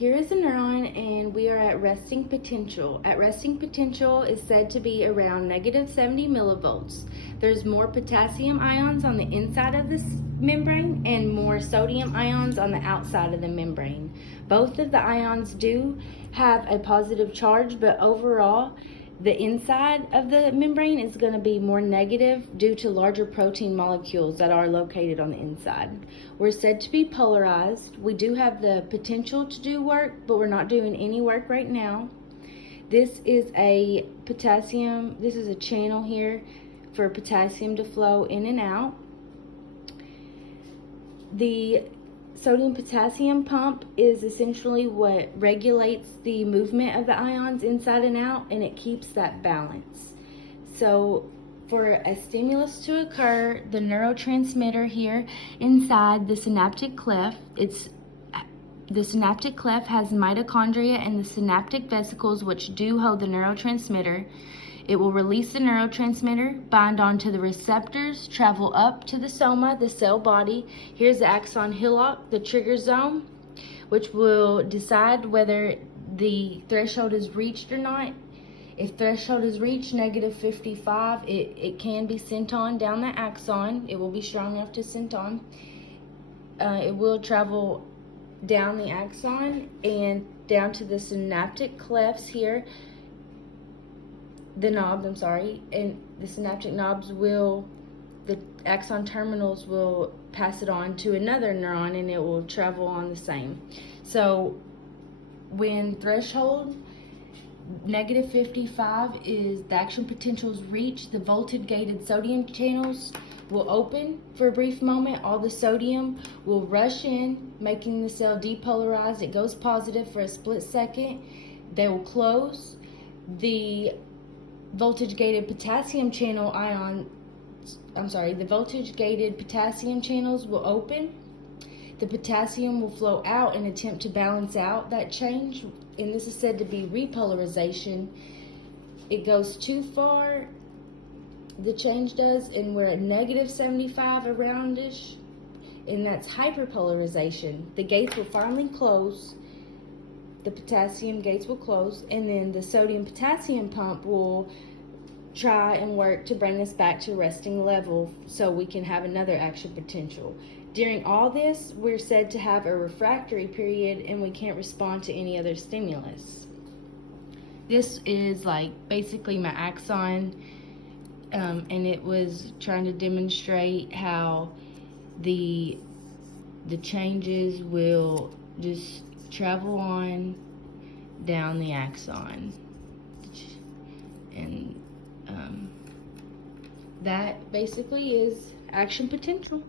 Here is a neuron, and we are at resting potential. At resting potential is said to be around negative 70 millivolts. There's more potassium ions on the inside of this membrane and more sodium ions on the outside of the membrane. Both of the ions do have a positive charge, but overall, the inside of the membrane is going to be more negative due to larger protein molecules that are located on the inside. We're said to be polarized. We do have the potential to do work, but we're not doing any work right now. This is a channel here for potassium to flow in and out. The sodium potassium pump is essentially what regulates the movement of the ions inside and out, and it keeps that balance. So for a stimulus to occur, the neurotransmitter here inside the synaptic cleft, the synaptic cleft has mitochondria and the synaptic vesicles, which do hold the neurotransmitter. It will release the neurotransmitter, bind onto the receptors, travel up to the soma, the cell body. Here's the axon hillock, the trigger zone, which will decide whether the threshold is reached or not. If threshold is reached, negative 55, it can be sent on down the axon. It will be strong enough to sent on. It will travel down the axon and down to the synaptic clefts here. And the synaptic knobs the axon terminals will pass it on to another neuron, and it will travel on the same. So when threshold negative 55 is the action potential is reached, the voltage gated sodium channels will open for a brief moment. All the sodium will rush in, making the cell depolarized. It goes positive for a split second. They will close. The voltage gated potassium channels will open. The potassium will flow out and attempt to balance out that change, and this is said to be repolarization. It goes too far, the change does, and we're at negative 75 aroundish, and that's hyperpolarization. The gates will finally close. The potassium gates will close, and then the sodium potassium pump will try and work to bring us back to resting level so we can have another action potential. During all this, we're said to have a refractory period, and we can't respond to any other stimulus. This is like basically my axon, and it was trying to demonstrate how the changes will just travel on down the axon, and that basically is action potential.